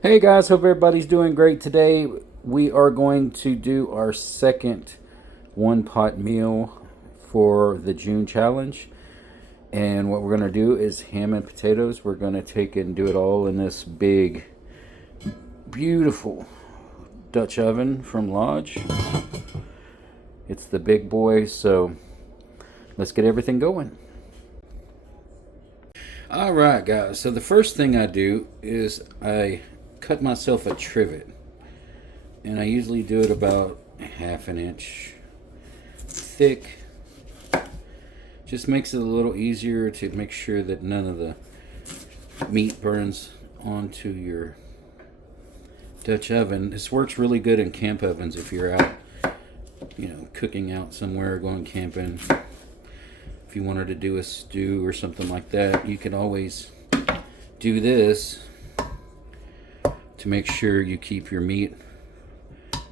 Hey guys, hope everybody's doing great today. We are going to do our second one pot meal for the June challenge. And what we're going to do is ham and potatoes. We're going to take and do it all in this big, beautiful Dutch oven from Lodge. It's the big boy, so let's get everything going. All right, guys. So the first thing I do is I cut myself a trivet. And I usually do it about half an inch thick. Just makes it a little easier to make sure that none of the meat burns onto your Dutch oven. This works really good in camp ovens if you're out, cooking out somewhere, going camping. If you wanted to do a stew or something like that, you can always do this to make sure you keep your meat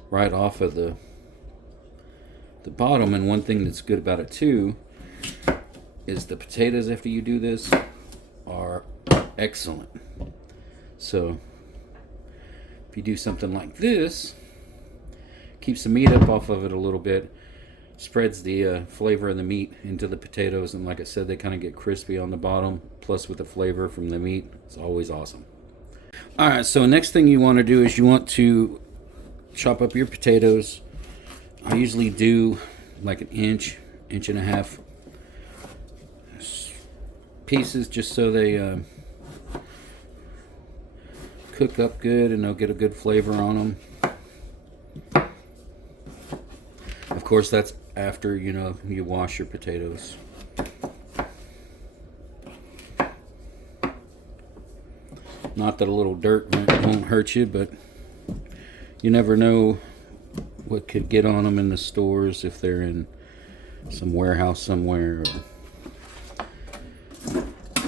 right off of the bottom. And one thing that's good about it too is the potatoes after you do this are excellent. So if you do something like this, keeps the meat up off of it a little bit, spreads the flavor of the meat into the potatoes, and like I said, they kind of get crispy on the bottom, plus with the flavor from the meat, it's always awesome. All right, so next thing you want to do is you want to chop up your potatoes. I usually do like an inch and a half pieces, just so they cook up good and they'll get a good flavor on them. Of course, that's after you wash your potatoes. Not that a little dirt won't hurt you, but you never know what could get on them in the stores if they're in some warehouse somewhere.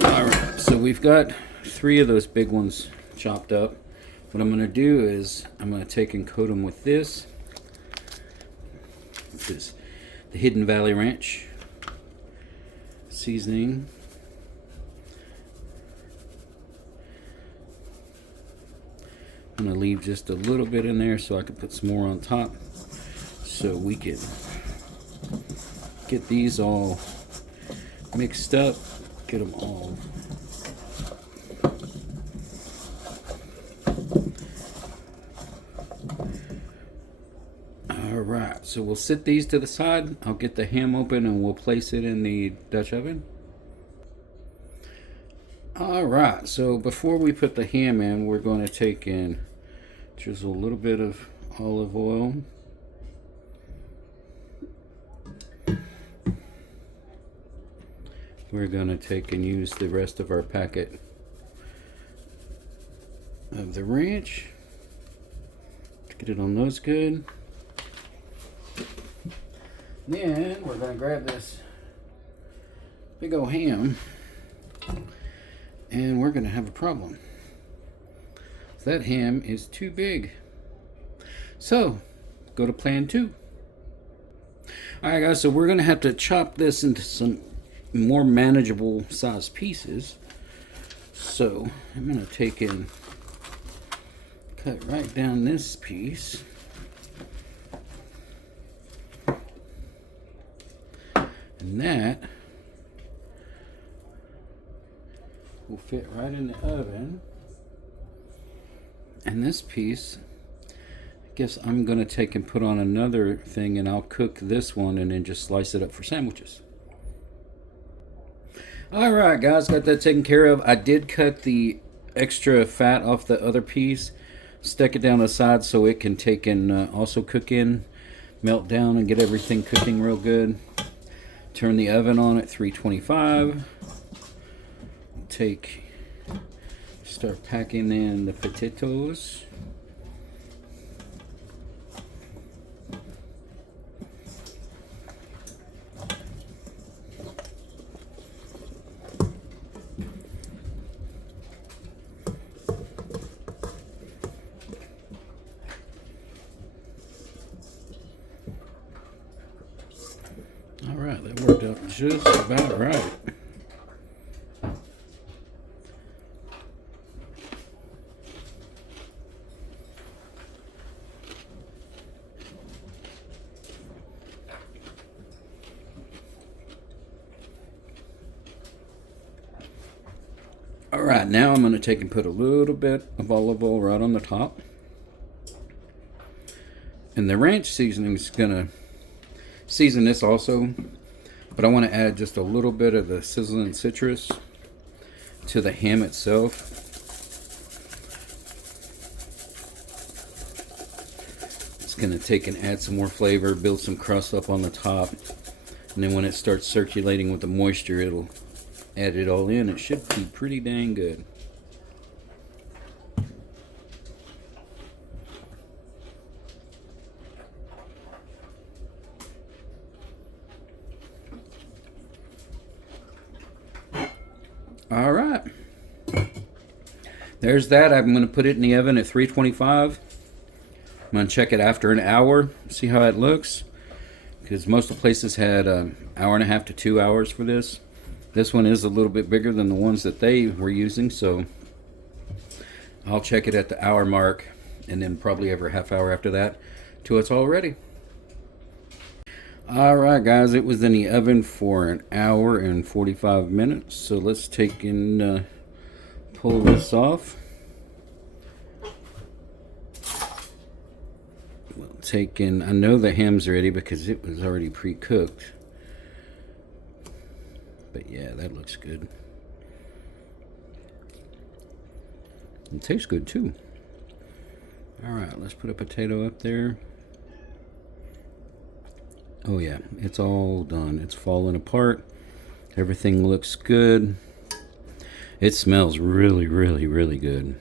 Alright, so we've got 3 of those big ones chopped up. What I'm going to do is I'm going to take and coat them with this. This is the Hidden Valley Ranch seasoning. I'm going to leave just a little bit in there so I can put some more on top, so we can get these all mixed up, get them all alright. So we'll set these to the side. I'll get the ham open and we'll place it in the Dutch oven. Alright, so before we put the ham in, we're going to take in drizzle a little bit of olive oil. We're going to take and use the rest of our packet of the ranch to get it on those good. Then we're going to grab this big old ham and we're going to have a problem. That ham is too big. So, go to plan 2. Alright guys, so we're going to have to chop this into some more manageable size pieces. So, I'm going to take and cut right down this piece. And that will fit right in the oven. And this piece, I guess I'm going to take and put on another thing, and I'll cook this one and then just slice it up for sandwiches. Alright guys, got that taken care of. I did cut the extra fat off the other piece, stick it down the side so it can take and also cook in, melt down and get everything cooking real good. Turn the oven on at 325. Start packing in the potatoes. All right, that worked out just about right. Alright, now I'm going to take and put a little bit of olive oil right on the top. And the ranch seasoning is going to season this also, but I want to add just a little bit of the sizzling citrus to the ham itself. It's going to take and add some more flavor, build some crust up on the top, and then when it starts circulating with the moisture, it'll add it all in. It should be pretty dang good. All right, there's that. I'm going to put it in the oven at 325. I'm going to check it after an hour, see how it looks, because most of the places had an hour and a half to 2 hours for this. This one is a little bit bigger than the ones that they were using, so I'll check it at the hour mark, and then probably every half hour after that till it's all ready. Alright guys, it was in the oven for an hour and 45 minutes, so let's take and pull this off. We'll take in, I know the ham's ready because it was already pre-cooked. But yeah, that looks good. It tastes good too. Alright, let's put a potato up there. Oh yeah, it's all done. It's falling apart. Everything looks good. It smells really, really, really good.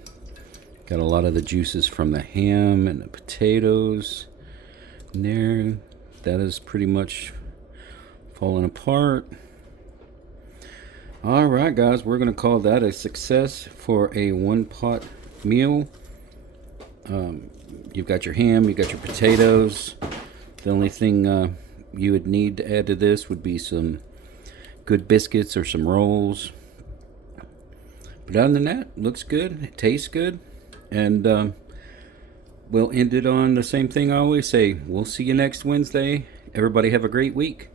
Got a lot of the juices from the ham and the potatoes in there. That is pretty much falling apart. Alright guys, we're going to call that a success for a one-pot meal. You've got your ham, you've got your potatoes. The only thing you would need to add to this would be some good biscuits or some rolls. But other than that, looks good, it tastes good, and we'll end it on the same thing I always say. We'll see you next Wednesday. Everybody have a great week.